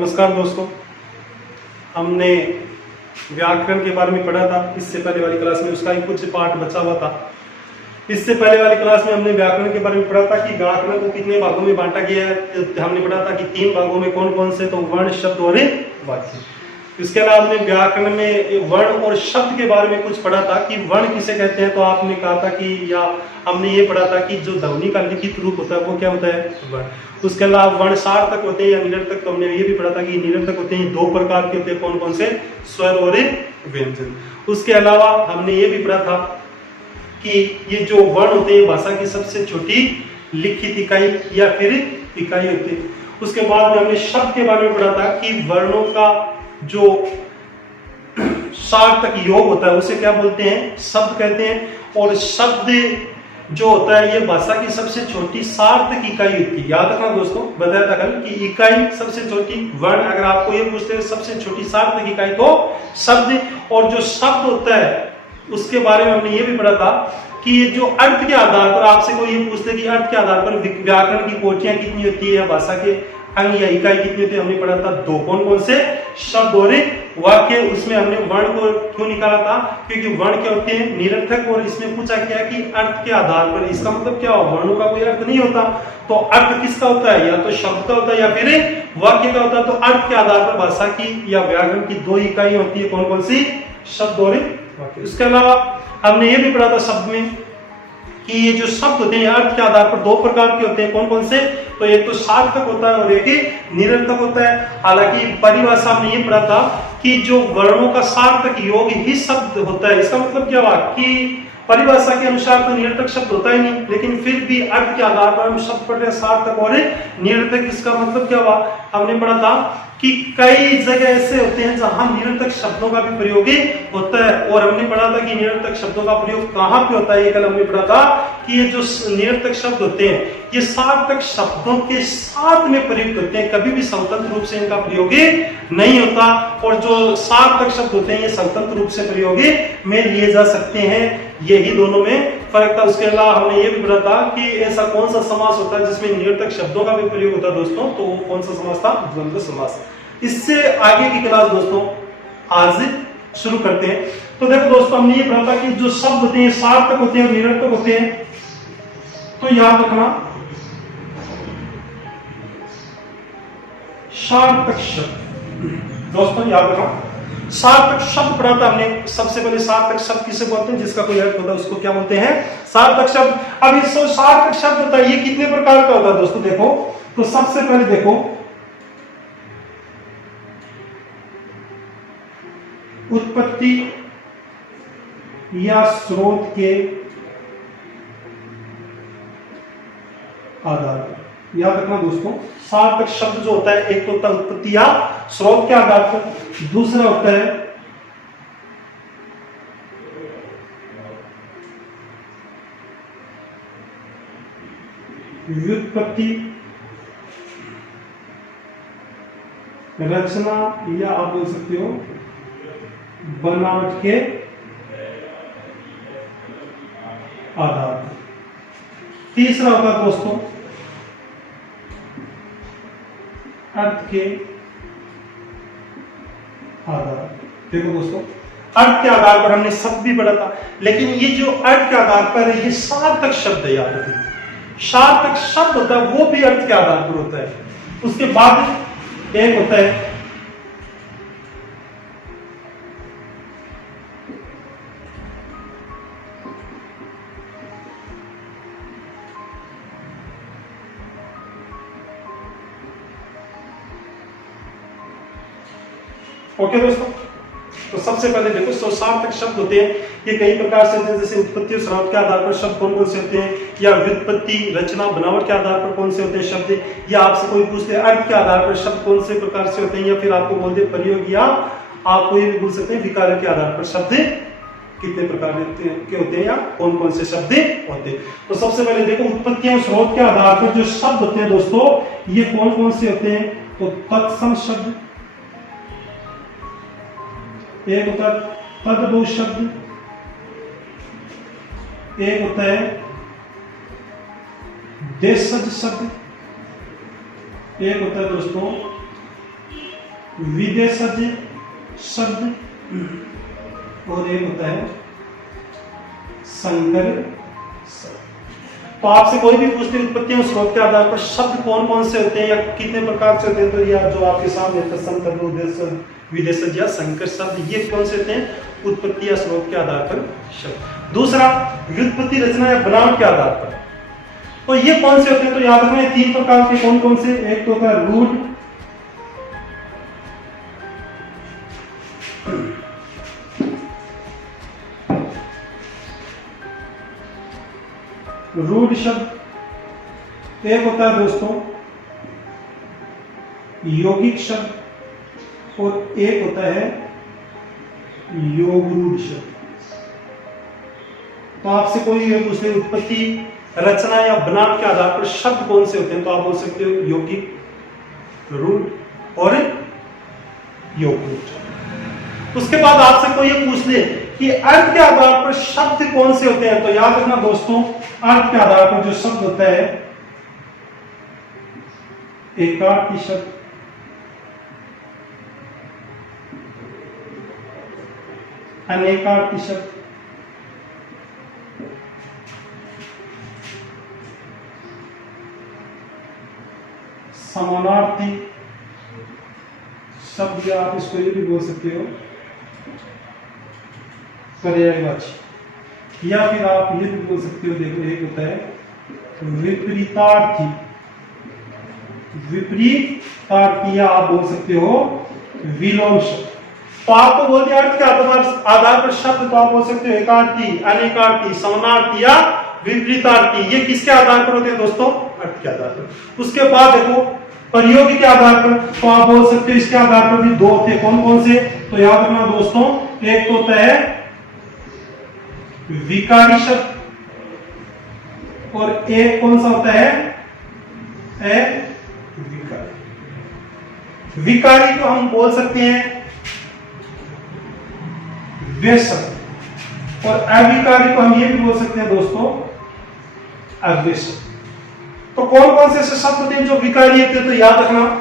नमस्कार दोस्तों, हमने व्याकरण के बारे में पढ़ा था। इससे पहले वाली क्लास में उसका ही कुछ पार्ट बचा हुआ था। इससे पहले वाली क्लास में हमने व्याकरण के बारे में पढ़ा था कि व्याकरण को कितने भागों में बांटा गया है। हमने पढ़ा था कि 3 भागों में कौन कौन से, तो वर्ण, शब्द और वाक्य। इसके अलावा हमने व्याकरण में वर्ण और शब्द के बारे में कुछ पढ़ा था कि वर्ण किसे कहते हैं। तो आपने कहा था कि, या हमने ये पढ़ा था कि जो ध्वनि का लिखित रूप होता है वो क्या होता है, वर्ण। उसके अलावा वर्ण सार्थक होते हैं या निरर्थक। तो हमने ये भी पढ़ा था कि निरर्थक होते हैं 2 प्रकार के होते हैं, कौन कौन से, स्वर और व्यंजन। उसके अलावा हमने ये भी पढ़ा था कि ये जो वर्ण होते हैं भाषा की सबसे छोटी लिखित इकाई या फिर इकाई होती है। उसके बाद में हमने शब्द के बारे में पढ़ा था कि वर्णों का जो सार्थक योग होता है उसे क्या बोलते हैं, शब्द कहते हैं। और शब्द जो होता है ये भाषा की सबसे छोटी सार्थक इकाई होती है। याद रखना दोस्तों, बताया था कल कि इकाई सबसे छोटी वर्ण। अगर आपको ये पूछते हैं सबसे छोटी सार्थक इकाई तो शब्द। और जो शब्द होता है उसके बारे में हमने ये भी पढ़ा था कि ये जो अर्थ के आधार पर आपसे कोई ये पूछते कि अर्थ के आधार पर व्याकरण की कोटियां कितनी होती है, भाषा के अंग या इकाई कितनी होती है, हमने पढ़ा था 2, कौन कौन से, शब्द और वाक्य। उसमें हमने वर्ण को क्यों निकाला था, क्योंकि वर्ण क्या होते हैं, निरर्थक। और इसमें पूछा क्या कि अर्थ के आधार पर, इसका मतलब क्या हो, वर्णों का कोई अर्थ नहीं होता। तो अर्थ किसका होता है, या तो शब्द का होता है या फिर वाक्य का होता है। तो अर्थ के आधार पर भाषा की या व्याकरण की 2 इकाई होती है, कौन कौन सी, शब्द और वाक्य। इसके अलावा हमने ये भी पढ़ा था शब्द में कि ये जो शब्द होते हैं अर्थ के आधार पर 2 प्रकार के होते हैं, कौन कौन से, तो एक तो सार्थक होता है और एक निरर्थक होता है। हालांकि परिभाषा में ये पढ़ा था कि जो वर्णों का सार्थक योग ही शब्द होता है। इसका मतलब क्या हुआ कि परिभाषा के अनुसार तो निरर्थक शब्द होता ही नहीं, लेकिन फिर भी अर्थ के आधार पर हम शब्द पढ़ रहे हैं सार्थक और निरर्थक। इसका मतलब क्या हुआ, हमने पढ़ा था कि कई जगह ऐसे होते हैं जहां निरर्थक शब्दों का भी प्रयोग होता है। और हमने पढ़ा था कि निरर्थक शब्दों का प्रयोग कहां पे होता है, ये कल हमने पढ़ा था कि ये जो निरर्थक शब्द होते हैं ये सार्थक शब्दों के साथ में प्रयुक्त होते हैं, कभी भी स्वतंत्र रूप से इनका प्रयोग नहीं होता। और जो सार्थक शब्द होते हैं ये स्वतंत्र रूप से प्रयोग में लिए जा सकते हैं। यही दोनों में फर्क था। उसके अलावा हमने ये भी पढ़ा था कि ऐसा कौन सा समास होता है जिसमें निरर्थक शब्दों का भी प्रयोग होता है दोस्तों, तो वो कौन सा समास था, द्वंद्व समास। इससे आगे की क्लास दोस्तों आज शुरू करते हैं। तो देखो दोस्तों, हमने ये पढ़ा था कि जो शब्द होते हैं सार्थक होते हैं और निरर्थक होते हैं। तो याद रखना, सार्थक शब्द दोस्तों, याद रखना सार्थक शब्द पढ़ा था हमने। सबसे पहले सार्थक शब्द किसे बोलते हैं, जिसका कोई अर्थ होता है उसको क्या बोलते हैं, सार्थक शब्द। अब इस सार्थक शब्द होता है ये कितने प्रकार का होता है दोस्तों, देखो तो सबसे पहले देखो उत्पत्ति या स्रोत के आधार पर। याद रखना दोस्तों, सार्थक शब्द जो होता है एक तो होता है उत्पत्ति या स्रोत के आधार पर, दूसरा होता है व्युत्पत्ति, रचना या आप बोल सकते हो बनावट के आधार पर। तीसरा होगा दोस्तों अर्थ के आधार। देखो दोस्तों, अर्थ के आधार पर हमने शब्द भी पढ़ा था, लेकिन ये जो अर्थ के आधार पर है ये सार्थक शब्द है। याद रखिए, सार्थक शब्द होता है वो भी अर्थ के आधार पर होता है। उसके बाद एक होता है ओके दोस्तों। तो सबसे पहले देखो, सार्थक शब्द होते हैं ये कई प्रकार से होते हैं, जैसे उत्पत्ति और स्रोत के आधार पर शब्द कौन कौन से होते हैं, या व्युत्पत्ति, रचना, बनावट के आधार पर कौन से होते हैं शब्द, या आपसे कोई पूछते हैं अर्थ के आधार पर शब्द कौन से प्रकार से होते हैं, या फिर आपको बोल दे प्रयोग, या आपको ये भी बोल सकते हैं विकार के आधार पर शब्द कितने प्रकार के होते हैं या कौन कौन से शब्द होते हैं। तो सबसे पहले देखो उत्पत्ति और स्रोत के आधार पर जो शब्द होते हैं दोस्तों ये कौन कौन से होते हैं, तो तत्सम शब्द, एक होता है तद्भव शब्द, एक होता है देशज शब्द, एक होता है दोस्तों विदेशज शब्द, और एक होता है संकर शब्द। तो आपसे कोई भी पूछते उत्पत्ति और स्रोत के आधार पर शब्द कौन कौन से होते हैं या कितने प्रकार से होते हैं, तो या जो आपके सामने तत्सम, तद्भव, उद्देश्य, विदेशज या संकर शब्द, ये कौन से होते हैं? उत्पत्ति या स्रोत के आधार पर शब्द। दूसरा, व्युत्पत्ति, रचना या बनावट के आधार पर, तो ये कौन से होते हैं? तो याद रखना है 3 प्रकार के। कौन कौन से? एक तो होता है रूढ़, रूढ़ शब्द, एक होता है दोस्तों यौगिक शब्द, और एक होता है योगरूढ़ शब्द। तो आपसे कोई ये पूछ ले उत्पत्ति, रचना या बनावट के आधार पर शब्द कौन से होते हैं, तो आप बोल सकते हो यौगिक, रूढ़ और योगरूढ़। उसके बाद आपसे कोई ये पूछ ले कि अर्थ के आधार पर शब्द कौन से होते हैं, तो याद रखना दोस्तों, अर्थ के आधार पर जो शब्द होता है एकार्थी शब्द, अनेकार्थी शब्द, समानार्थी शब्द, या आप इसको ये भी बोल सकते हो पर्यायवाची, या फिर आप ये भी बोल सकते हो, देखो एक होता है विपरीतार्थी, विपरीतार्थी, या आप बोल सकते हो विलोम शब्द। तो आपको बोल दिया अर्थ के आधार पर शब्द, तो आप बोल सकते हो एकार्थी, अनेकार्थी, समानार्थी या विपरीतार्थी। ये किसके आधार पर होते हैं दोस्तों? अर्थ के आधार पर। उसके बाद देखो प्रयोग के आधार पर, तो आप बोल सकते हो इसके आधार पर भी 2 होते हैं। कौन कौन से? तो याद रखना दोस्तों, एक तो होता है विकारी शब्द, और एक कौन सा होता है? विकारी को हम बोल सकते हैं वे शब्द, और अविकारी को हम ये भी बोल सकते हैं दोस्तों अव्यय शब्द। तो कौन कौन से ऐसे शब्द होते हैं जो विकारी होते हैं? तो याद रखना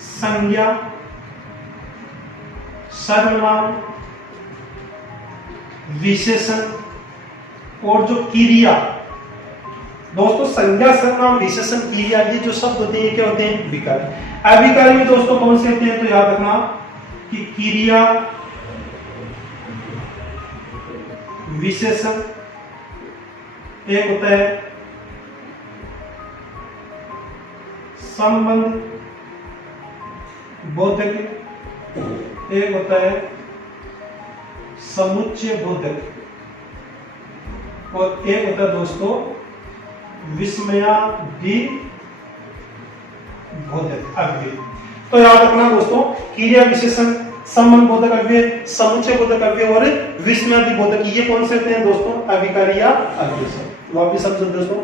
संज्ञा, सर्वनाम, विशेषण और जो क्रिया। दोस्तों संज्ञा, सर्वनाम, विशेषण, क्रिया, ये जो शब्द होते हैं ये क्या होते हैं? विकारी। अविकारी में दोस्तों कौन से होते हैं? तो याद रखना कि क्रिया, विशेषण, एक होता है संबंध बोधक, एक होता है समुच्चय बोधक, और एक होता है दोस्तों विस्मयादि बोधक अव्यय। तो याद रखना दोस्तों, क्रिया, विशेषण, संबंध बोधक अव्यय, समुच्चय बोधक अव्यय और विस्मयादि बोधक, ये कौन से होते हैं दोस्तों? अविकारी या अव्यय शब्द। वापिस समझो दोस्तों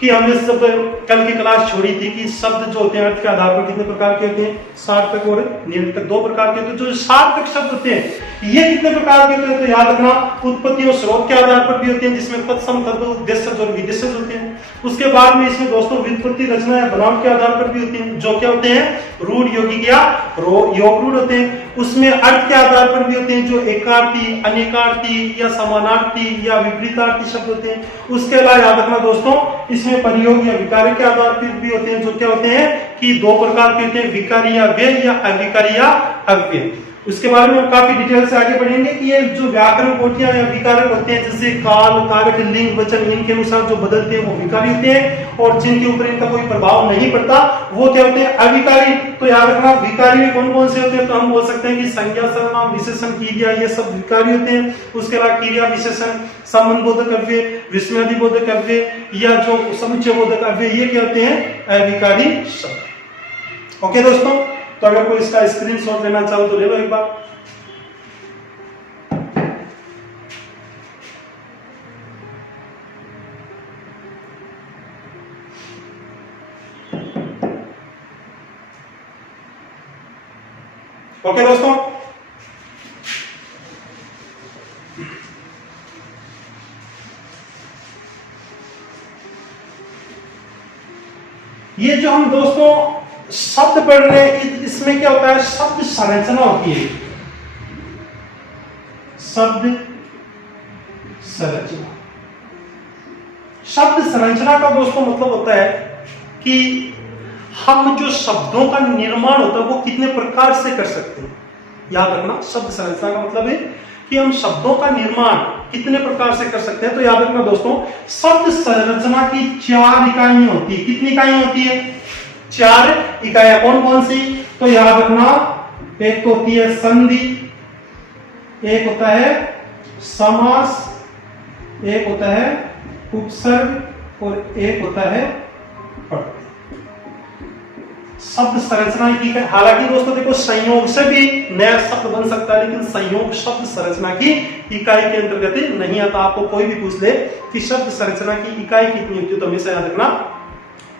कि हमने सब कल की क्लास छोड़ी थी कि शब्द जो होते हैं अर्थ के आधार पर कितने प्रकार के होते हैं? सार्थक और निरर्थक, 2 प्रकार के होते हैं। जो सार्थक शब्द होते हैं ये कितने प्रकार के होते हैं? तो याद रखना उत्पत्ति और स्रोत के आधार पर भी होते हैं, जिसमें तत्सम, तद्भव, उद्देश्य और विदेशज होते हैं। उसके बाद में इसमें दोस्तों व्युत्पत्ति, रचना या बनावट के आधार पर भी होते हैं, जो क्या होते हैं? रूढ़, यौगिक या योगरूढ़ होते हैं। उसमें अर्थ के आधार पर भी होते हैं, जो एकार्थी, अनेकार्थी या समानार्थी या विपरीतार्थी शब्द होते हैं। उसके अलावा याद रखना दोस्तों, इसमें प्रयोग या विकारी के आधार पर भी होते हैं, जो क्या होते हैं कि 2 प्रकार के होते हैं, विकारी या व्यय या अविकारी या अव्यय। उसके बारे में हम काफी डिटेल से आगे बढ़ेंगे कि ये जो व्याकरण कोटियां या विकारक होते हैं, जैसे काल, कारक, लिंग, वचन, इनके अनुसार जो बदलते हैं वो विकारी होते हैं, और जिनके ऊपर इनका कोई प्रभाव नहीं पड़ता वो क्या होते हैं? अविकारी। तो याद रखना विकारी में कौन कौन से होते हैं? तो हम बोल सकते हैं कि संज्ञा, सर्वनाम, विशेषण, क्रिया, ये सब विकारी होते हैं। उसके अलावा क्रिया, विशेषण, संबंध बोधक अव्यय, विस्मयादि बोधक अव्यय या जो समुच्चय बोधक अव्यय, ये क्या होते हैं? अविकारी शब्द। ओके दोस्तों, तो अगर कोई इसका स्क्रीनशॉट लेना चाहो तो ले लो एक बार। ओके दोस्तों, ये जो हम दोस्तों शब्द पढ़ने, इसमें क्या होता है, शब्द संरचना होती है, शब्द संरचना। शब्द संरचना का दोस्तों मतलब होता है कि हम जो शब्दों का निर्माण होता है वो कितने प्रकार से कर सकते हैं। याद रखना, शब्द संरचना का मतलब है कि हम शब्दों का निर्माण कितने प्रकार से कर सकते हैं। तो याद रखना दोस्तों, शब्द संरचना की 4 इकाइयां होती है। कितनी इकाइयां होती है? 4 इकाइयां। कौन कौन सी? तो याद रखना, एक तो होती है संधि, एक होता है समास, एक होता है उपसर्ग और एक होता है प्रत्यय। शब्द संरचना की, हालांकि दोस्तों देखो संयोग से भी नया शब्द बन सकता है, लेकिन संयोग शब्द संरचना की इकाई के अंतर्गत नहीं आता। आपको कोई भी पूछ ले कि शब्द संरचना की इकाई कितनी होती है, तो हमेशा याद रखना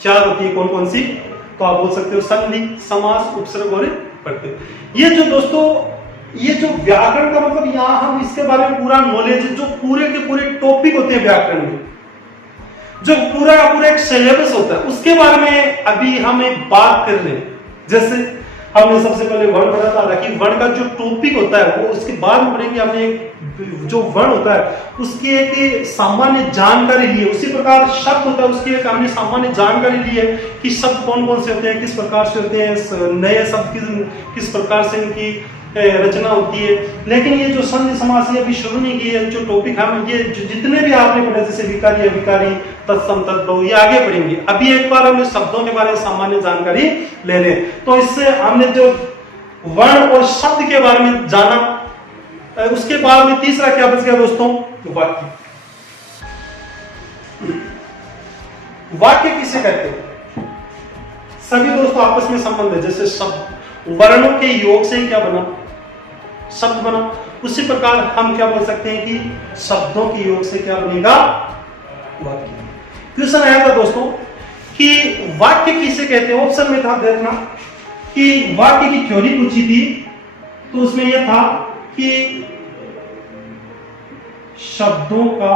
4 होती है। कौन कौन सी? तो आप बोल सकते हो संधि, समास, उपसर्ग और प्रत्यय। ये जो दोस्तों, ये जो व्याकरण का मतलब, यहाँ हम इसके बारे में पूरा नॉलेज, जो पूरे के पूरे टॉपिक होते हैं व्याकरण में, जो पूरा का पूरा एक सिलेबस होता है, उसके बारे में अभी हम एक बात कर रहे हैं। जैसे हमने सबसे पहले वर्ण पढ़ा था, हालांकि वर्ण का जो टॉपिक होता है वो उसके बाद में पढ़ेंगे। हमने जो वर्ण होता है उसकी एक सामान्य जानकारी ली है, उसी प्रकार शब्द होता है उसकी एक हमने सामान्य जानकारी ली है कि शब्द कौन कौन से होते हैं, किस प्रकार से होते हैं, नए शब्द किस प्रकार से इनकी रचना होती है। लेकिन ये जो संधि समास ये अभी शुरू नहीं की है, जो टॉपिक हम ये जितने भी आपने पढ़े, जैसे विकारी, अविकारी, तत्सम, तद्भव, ये आगे पढ़ेंगे। अभी एक बार हमने शब्दों के बारे में सामान्य जानकारी ले लें। तो इससे हमने जो वर्ण और शब्द के बारे में जाना, उसके बाद में तीसरा क्या बच गया दोस्तों? वाक्य। वाक्य किसे कहते हैं? सभी दोस्तों आपस में संबंध है। जैसे शब्द वर्णों के योग से ही क्या बना? शब्द बना। उसी प्रकार हम क्या बोल सकते हैं कि शब्दों के योग से क्या बनेगा? वाक्य। क्वेश्चन आया था दोस्तों कि वाक्य किसे कहते हैं। ऑप्शन में था, देखना कि वाक्य की थ्योरी पूछी थी, तो उसमें यह था कि शब्दों का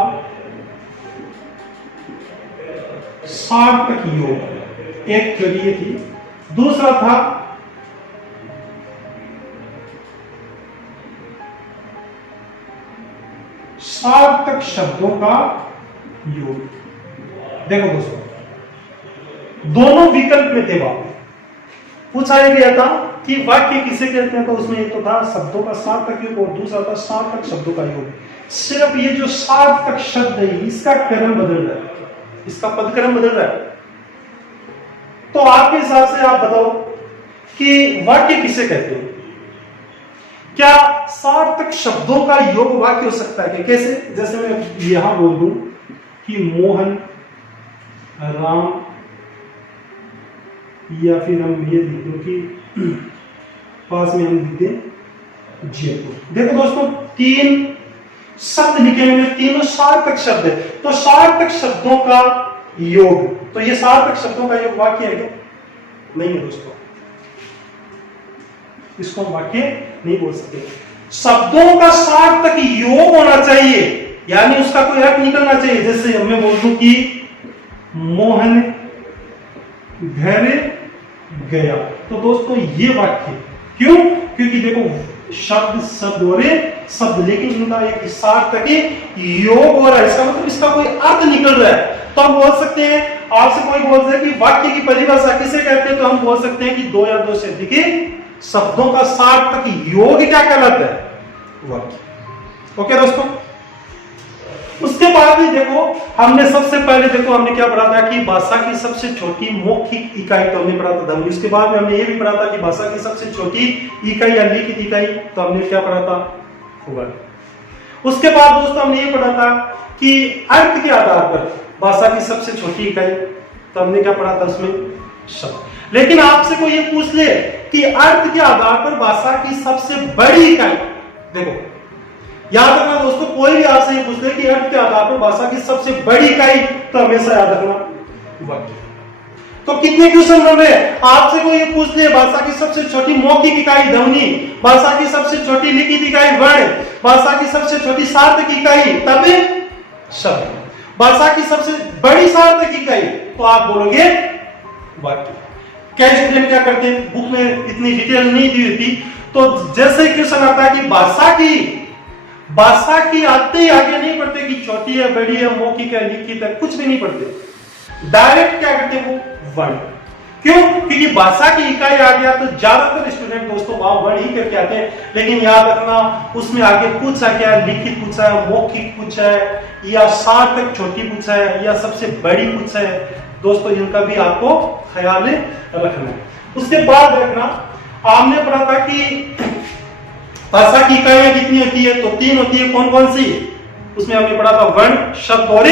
सार्थक योग, एक थ्योरी ये थी। दूसरा था सार्थक शब्दों का योग। देखो दोस्तों, दोनों विकल्प में थे। वहां पूछा गया था कि वाक्य किसे कहते हैं, तो उसमें एक तो था शब्दों का सार्थक योग और दूसरा था सार्थक शब्दों का योग। सिर्फ ये जो सार्थक शब्द है इसका क्रम बदल रहा है, इसका पदक्रम बदल रहा है। तो आपके हिसाब से आप बताओ कि वाक्य किसे कहते हैं? क्या सार्थक शब्दों का योग वाक्य हो सकता है? कैसे? जैसे मैं यहां बोल दूं कि मोहन, राम, या फिर हम ये लिख दूं कि पास में हम लिख दें जयपुर। देखो दोस्तों, 3 शब्द लिखे हुए, तीनों सार्थक शब्द है। तो सार्थक शब्दों का योग, तो ये सार्थक शब्दों का योग वाक्य है क्या? नहीं है दोस्तों, इसको हम वाक्य नहीं बोल सकते। शब्दों का सार्थक योग होना चाहिए, यानी उसका कोई अर्थ निकलना चाहिए। जैसे मैं बोल दूं कि मोहन घर गया, तो दोस्तों ये वाक्य क्यों? क्योंकि देखो शब्द शब्द हो रहे शब्द, लेकिन इनका एक सार्थक योग हो रहा है, इसका मतलब इसका कोई अर्थ निकल रहा है। तो हम बोल सकते हैं, आपसे कोई बोलता है कि वाक्य की परिभाषा किसे कहते हैं, तो हम बोल सकते हैं कि 2 या 2 से अधिक शब्दों का सार्थक योग क्या कहलाता है? वाक्य। ओके दोस्तों, उसके बाद भी देखो, हमने सबसे पहले देखो हमने क्या पढ़ा था कि भाषा की सबसे छोटी मौखिक इकाई, तो हमने पढ़ा था ध्वनि। उसके बाद में हमने ये भी पढ़ा था कि भाषा की सबसे छोटी इकाई या लिखित इकाई, तो हमने क्या पढ़ा था? वर्ण। उसके बाद दोस्तों हमने ये पढ़ा था कि अर्थ के आधार पर भाषा की सबसे छोटी इकाई, तो हमने क्या पढ़ा था उसमें? शब्द। लेकिन आपसे कोई ये पूछ ले कि अर्थ के आधार पर भाषा की सबसे बड़ी इकाई, देखो याद रखना दोस्तों, कोई भी आपसे ये पूछ ले कि अर्थ के आधार पर भाषा की सबसे बड़ी इकाई, तो हमेशा याद रखना वाक्य। तो कितने क्वेश्चन बन रहे हैं? आपसे कोई ये पूछ ले भाषा की सबसे छोटी मौखिक इकाई ध्वनि, भाषा की सबसे छोटी लिखित इकाई वर्ण, भाषा की सबसे छोटी सार्थक इकाई तब शब्द, भाषा की सबसे बड़ी सार्थक इकाई, तो आप बोलोगे वाक्य। क्या स्टूडेंट क्या करते हैं, बुक में इतनी डिटेल नहीं दी होती, तो जैसे क्वेश्चन आता है कि भाषा की आते ही आगे नहीं पढ़ते कि छोटी है, बड़ी है, मौखिक है, लिखित है, कुछ भी नहीं पढ़ते। डायरेक्ट क्या करते हैं वो वर्ण। क्यों? क्योंकि भाषा की इकाई आ गया तो ज्यादातर स्टूडेंट दोस्तों वहां वर्ण ही करके आते हैं। लेकिन याद रखना उसमें आगे पूछा क्या, लिखित पूछा है, मौखिक पूछा है, या सार्थक छोटी पूछा है, या सबसे बड़ी पूछा है दोस्तों, इनका भी आपको ख्याल रखना है। उसके बाद रखना, आपने पढ़ा था कि भाषा की इकाइयां कितनी होती है, तो 3 होती है। कौन कौन सी? उसमें हमने पढ़ा था वर्ण, शब्द और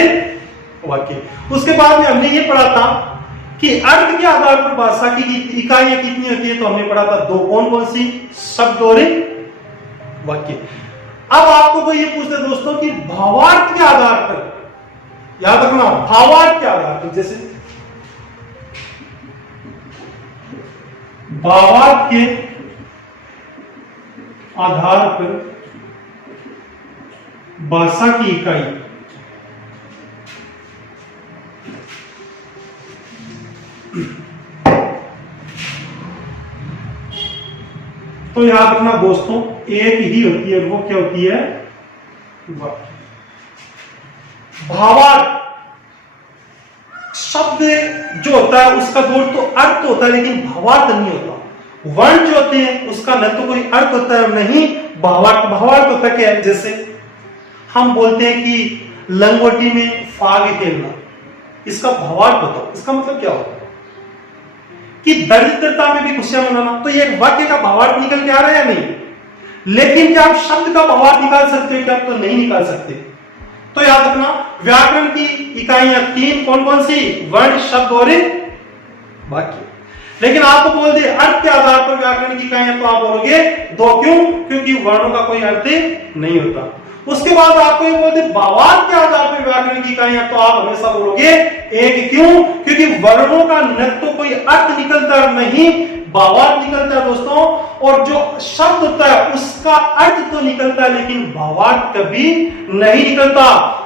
वाक्य। उसके बाद में हमने ये पढ़ा था कि अर्थ के आधार पर भाषा की इकाइयां कितनी होती है, तो हमने पढ़ा था 2। कौन कौन सी? शब्द और वाक्य। अब आपको कोई ये पूछते दोस्तों कि भावार्थ के आधार पर, याद रखना भावार्थ के आधार पर, जैसे भावार्थ के आधार पर भाषा की इकाई, तो याद रखना दोस्तों एक ही होती है, वो क्या होती है? वाक्य। भावार्थ शब्द जो होता है उसका दोस्तों अर्थ होता है, लेकिन भावार्थ नहीं होता। वर्ण जो होते हैं उसका न तो कोई अर्थ होता है नहीं भावार्थ। भावार्थ होता क्या है? जैसे हम बोलते हैं कि लंगोटी में फाग खेलना, इसका भावार्थ बताओ, इसका मतलब क्या होता है? कि दरिद्रता में भी खुशियां मनाना। तो ये एक वाक्य का भावार्थ निकल के आ रहा है या नहीं? लेकिन क्या आप शब्द का भावार्थ निकाल सकते हो क्या? तो नहीं निकाल सकते। तो याद रखना व्याकरण की इकाइयां 3 कौन कौन सी? वर्ण, शब्द और वाक्य। लेकिन आपको बोल दे अर्थ के आधार पर व्याकरण की इकाइयां, तो आप बोलोगे 2। क्यों? क्योंकि वर्णों का कोई अर्थ नहीं होता। उसके बाद आपको ये बोल दे भावार्थ के आधार पर व्याकरण की इकाइयां, तो आप हमेशा बोलोगे 1। क्यों? क्योंकि वर्णों का न तो कोई अर्थ निकलता नहीं भावार्थ निकलता है दोस्तों, और जो शब्द होता है उसका अर्थ तो निकलता है लेकिन भावार्थ कभी नहीं निकलता,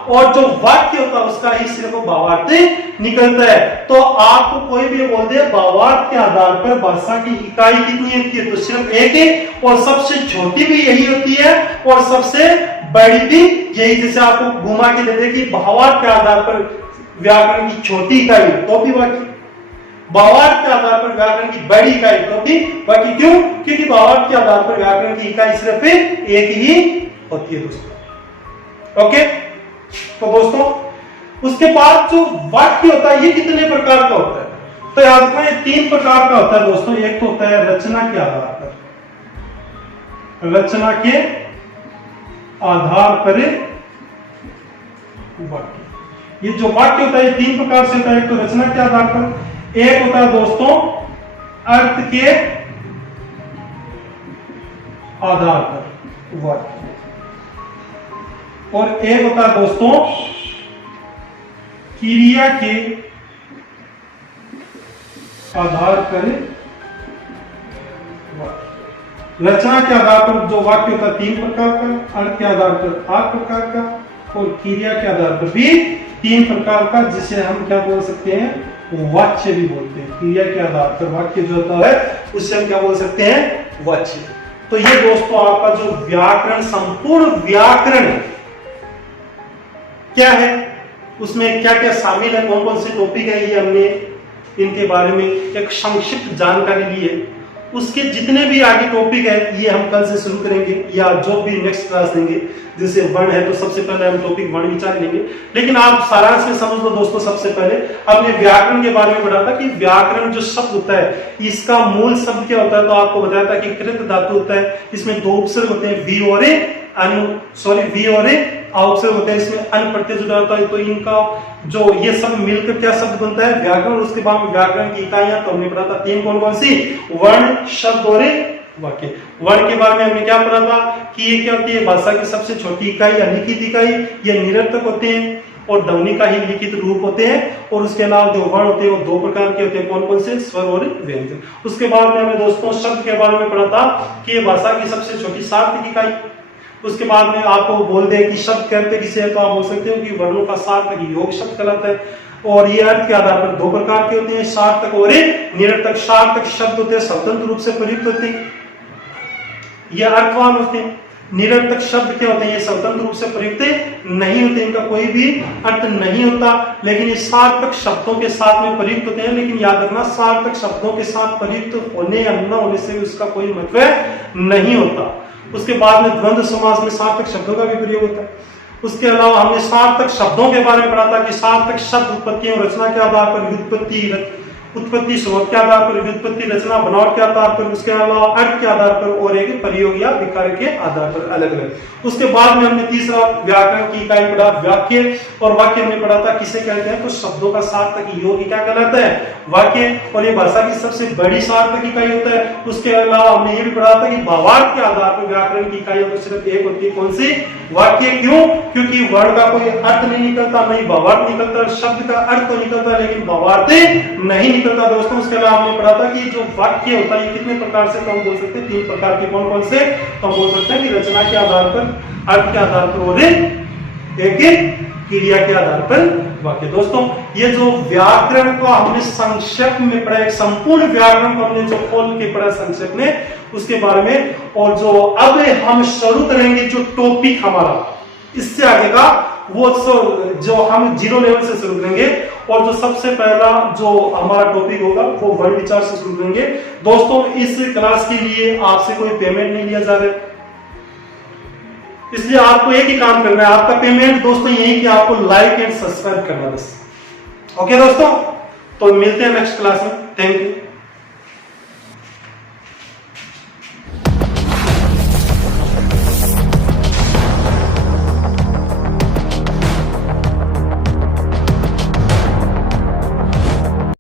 और जो वाक्य होता है उसका ही सिर्फ भावार्थ निकलता है। तो आपको कोई भी बोल दे भावार्थ के आधार पर भाषा की इकाई कितनी होती है, तो सिर्फ 1 है, और सबसे छोटी भी यही होती है और सबसे बड़ी भी यही। जैसे आपको घुमा के दे दे कि भावार्थ के आधार पर व्याकरण की छोटी इकाई तो भी वाक्य, भावार्थ के आधार पर व्याकरण की बड़ी इकाई तो भी वाक्य। क्यों? क्योंकि भावार्थ के आधार पर व्याकरण की इकाई सिर्फ एक ही होती है दोस्तों। ओके, तो दोस्तों उसके बाद जो वाक्य होता है ये कितने प्रकार का होता है? तो याद रखना ये 3 प्रकार का होता है दोस्तों। एक तो होता है रचना के आधार पर, रचना के आधार पर वाक्य। ये जो वाक्य होता है ये 3 प्रकार से होता है। एक तो रचना के आधार पर, एक होता है दोस्तों अर्थ के आधार पर वाक्य, और एक होता है दोस्तों क्रिया के आधार पर वाक्य। रचना के आधार पर जो वाक्य होता है 3 प्रकार का, अर्थ के आधार पर 8 प्रकार का, और क्रिया के आधार पर भी 3 प्रकार का, जिसे हम क्या बोल सकते हैं? वाच्य भी बोलते हैं। क्रिया के आधार पर वाक्य जो होता है उससे हम क्या बोल सकते हैं? वाच्य। तो ये दोस्तों आपका जो व्याकरण, संपूर्ण व्याकरण क्या है, उसमें क्या क्या शामिल है, कौन कौन से टॉपिक है, ये हमने इनके बारे में एक संक्षिप्त जानकारी ली है। उसके जितने भी आगे टॉपिक है ये हम कल से शुरू करेंगे, या जो भी नेक्स्ट क्लास देंगे। जैसे वर्ण है तो सबसे पहले हम टॉपिक वर्ण विचार लेंगे, लेकिन आप सारांश में समझ लो दोस्तों। सबसे पहले हमने व्याकरण के बारे में पढ़ा था कि व्याकरण जो शब्द होता है इसका मूल शब्द क्या होता है, तो आपको बताया था कि कृत धातु होता है, इसमें 2 उपसर्ग होते हैं, वी और उपसर्ग होते हैं, इसमें अन प्रत्यय जुड़ा होता है। तो इनका जो ये सब मिलकर क्या शब्द बनता है? व्याकरण। उसके बाद व्याकरण की इकाइयां तो हमने पढ़ा था 3 कौन कौन सी? वर्ण, शब्द और वाक्य। वर्ण के बारे में हमने क्या पढ़ा था कि ये क्या होती है? भाषा की सबसे छोटी इकाई या लिखित इकाई। ये निरर्थक होते हैं और ध्वनि का ही लिखित रूप होते हैं, और उसके अलावा जो वर्ण होते हैं वो 2 प्रकार के होते हैं। कौन कौन से? स्वर और व्यंजन। उसके बाद में हमने दोस्तों शब्द के बारे में पढ़ा था कि ये भाषा की सबसे छोटी सार्थक इकाई। उसके बाद में आपको बोल दे कि शब्द कहते किसे है, तो आप बोल सकते हो कि वर्णों का सार्थक योग शब्द कहलाता है। और ये अर्थ के आधार पर दो प्रकार के होते हैं, सार्थक और निरर्थक। सार्थक शब्द होते हैं स्वतंत्र रूप से प्रयुक्त होते हैं, ये अर्थवान होते हैं। निरर्थक शब्द क्या होते हैं, ये स्वतंत्र रूप से प्रयुक्त नहीं होते, इनका कोई भी अर्थ नहीं होता, लेकिन ये सार्थक शब्दों के साथ में प्रयुक्त होते हैं। लेकिन याद रखना, सार्थक शब्दों के साथ प्रयुक्त होने या न होने से उसका कोई महत्व नहीं होता। उसके बाद में द्वंद्व समास में सार्थक शब्दों का भी प्रयोग होता है। उसके अलावा हमने सार्थक शब्दों के बारे में पढ़ा था कि सार्थक शब्द उत्पत्ति और रचना के आधार पर उत्पत्ति स्रोत के आधार पर, व्युत्पत्ति रचना बनावट के आधार पर, उसके अलावा अर्थ के आधार पर और एक प्रयोग या विकार के आधार पर अलग अलग। उसके बाद में हमने तीसरा व्याकरण की इकाई पढ़ा वाक्य, और वाक्य में पढ़ा था किसे कहते हैं, तो शब्दों का सार्थक योग क्या कहलाता है, वाक्य, और ये भाषा की सबसे बड़ी सार्थक इकाई होता है। उसके अलावा हमने ये भी पढ़ा था कि भावार्थ के आधार पर व्याकरण की इकाई तो सिर्फ एक होती है, कौन सी, वाक्य। क्यों, क्योंकि वर्ण का कोई अर्थ नहीं निकलता, नहीं भावार्थ निकलता, शब्द का अर्थ तो निकलता लेकिन भावार्थ नहीं निकलता दोस्तों। उसके अलावा हमने पढ़ा था कि जो वाक्य होता है कितने प्रकार से हम बोल सकते हैं, 3 प्रकार के। कौन कौन से, तो हम बोल सकते हैं कि रचना के आधार पर, अर्थ के आधार पर और एक क्रिया के आधार पर वाक्य। दोस्तों ये जो व्याकरण को हमने संक्षेप में पढ़ा, एक संपूर्ण व्याकरण को हमने जो खोल के पढ़ा संक्षेप में, उसके बारे में, और जो अब हम शुरू करेंगे जो टॉपिक हमारा इससे आगे का, वो जो हम 0 लेवल से शुरू करेंगे, और जो सबसे पहला जो हमारा टॉपिक होगा वो वर्ण विचार से शुरू करेंगे। दोस्तों इस क्लास के लिए आपसे कोई पेमेंट नहीं लिया जा रहा है, इसलिए आपको एक ही काम करना है, आपका पेमेंट दोस्तों यही कि आपको लाइक एंड सब्सक्राइब करना बस। ओके दोस्तों, तो मिलते हैं नेक्स्ट क्लास में। Thank you.